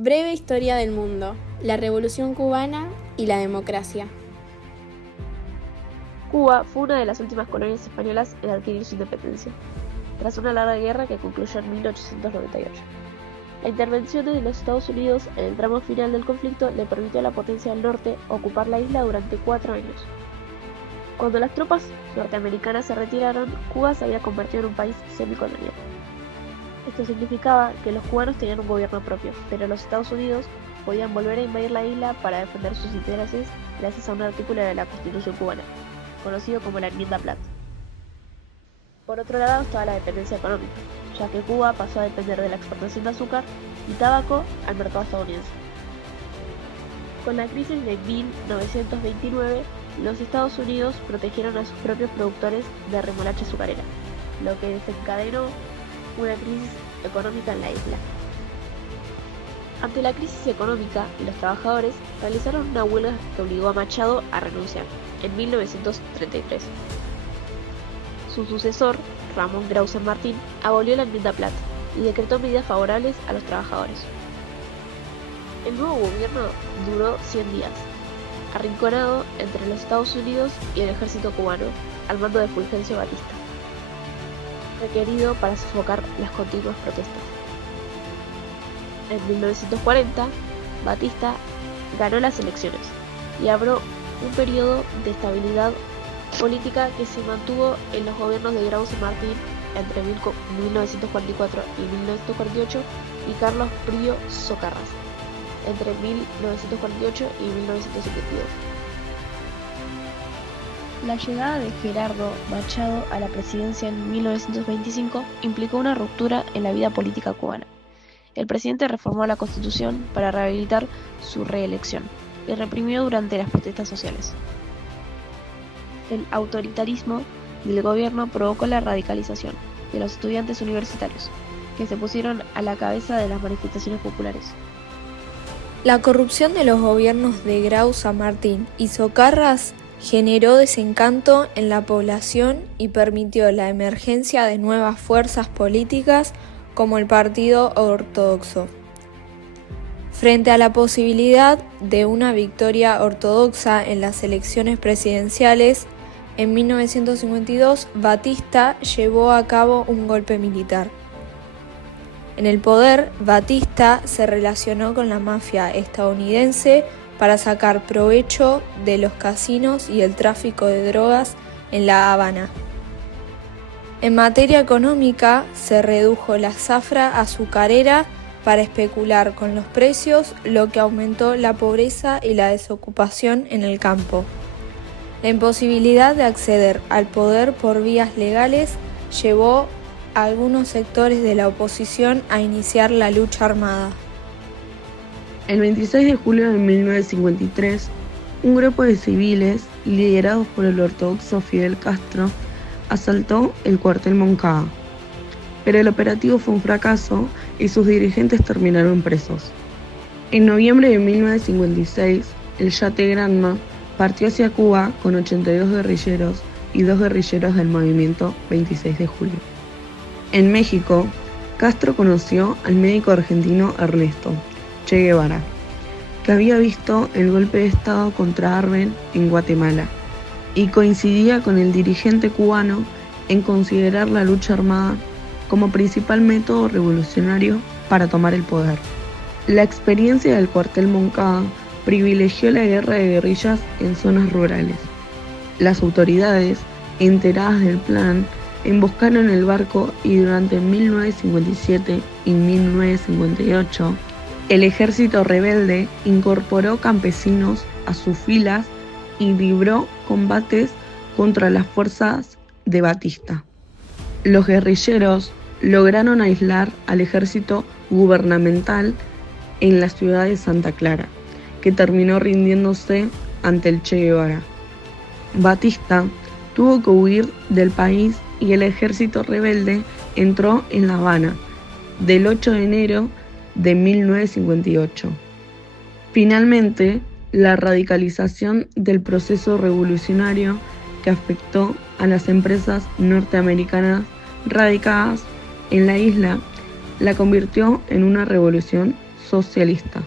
Breve historia del mundo, la Revolución Cubana y la democracia. Cuba fue una de las últimas colonias españolas en adquirir su independencia, tras una larga guerra que concluyó en 1898. La intervención de los Estados Unidos en el tramo final del conflicto le permitió a la potencia del norte ocupar la isla durante 4 años. Cuando las tropas norteamericanas se retiraron, Cuba se había convertido en un país semicolonial. Esto significaba que los cubanos tenían un gobierno propio, pero los Estados Unidos podían volver a invadir la isla para defender sus intereses gracias a un artículo de la Constitución cubana, conocido como la Enmienda Platt. Por otro lado estaba la dependencia económica, ya que Cuba pasó a depender de la exportación de azúcar y tabaco al mercado estadounidense. Con la crisis de 1929, los Estados Unidos protegieron a sus propios productores de remolacha azucarera, lo que desencadenó una crisis económica en la isla. Ante la crisis económica, los trabajadores realizaron una huelga que obligó a Machado a renunciar en 1933. Su sucesor, Ramón Grau San Martín, abolió la Enmienda Platt y decretó medidas favorables a los trabajadores. El nuevo gobierno duró 100 días, arrinconado entre los Estados Unidos y el ejército cubano, al mando de Fulgencio Batista, requerido para sofocar las continuas protestas. En 1940, Batista ganó las elecciones y abrió un periodo de estabilidad política que se mantuvo en los gobiernos de Grau San Martín entre 1944 y 1948 y Carlos Brío Socarrás entre 1948 y 1952. La llegada de Gerardo Machado a la presidencia en 1925 implicó una ruptura en la vida política cubana. El presidente reformó la Constitución para rehabilitar su reelección y reprimió durante las protestas sociales. El autoritarismo del gobierno provocó la radicalización de los estudiantes universitarios, que se pusieron a la cabeza de las manifestaciones populares. La corrupción de los gobiernos de Grau San Martín y Socarrás generó desencanto en la población y permitió la emergencia de nuevas fuerzas políticas como el Partido Ortodoxo. Frente a la posibilidad de una victoria ortodoxa en las elecciones presidenciales, en 1952 Batista llevó a cabo un golpe militar. En el poder, Batista se relacionó con la mafia estadounidense para sacar provecho de los casinos y el tráfico de drogas en La Habana. En materia económica, se redujo la zafra azucarera para especular con los precios, lo que aumentó la pobreza y la desocupación en el campo. La imposibilidad de acceder al poder por vías legales llevó a algunos sectores de la oposición a iniciar la lucha armada. El 26 de julio de 1953, un grupo de civiles, liderados por el ortodoxo Fidel Castro, asaltó el cuartel Moncada. Pero el operativo fue un fracaso y sus dirigentes terminaron presos. En noviembre de 1956, el yate Granma partió hacia Cuba con 82 guerrilleros y 2 guerrilleros del movimiento 26 de julio. En México, Castro conoció al médico argentino Ernesto Che Guevara, que había visto el golpe de Estado contra Arben en Guatemala y coincidía con el dirigente cubano en considerar la lucha armada como principal método revolucionario para tomar el poder. La experiencia del cuartel Moncada privilegió la guerra de guerrillas en zonas rurales. Las autoridades, enteradas del plan, emboscaron el barco y durante 1957 y 1958, el ejército rebelde incorporó campesinos a sus filas y libró combates contra las fuerzas de Batista. Los guerrilleros lograron aislar al ejército gubernamental en la ciudad de Santa Clara, que terminó rindiéndose ante el Che Guevara. Batista tuvo que huir del país y el ejército rebelde entró en La Habana del 8 de enero de 1958. Finalmente, la radicalización del proceso revolucionario que afectó a las empresas norteamericanas radicadas en la isla la convirtió en una revolución socialista.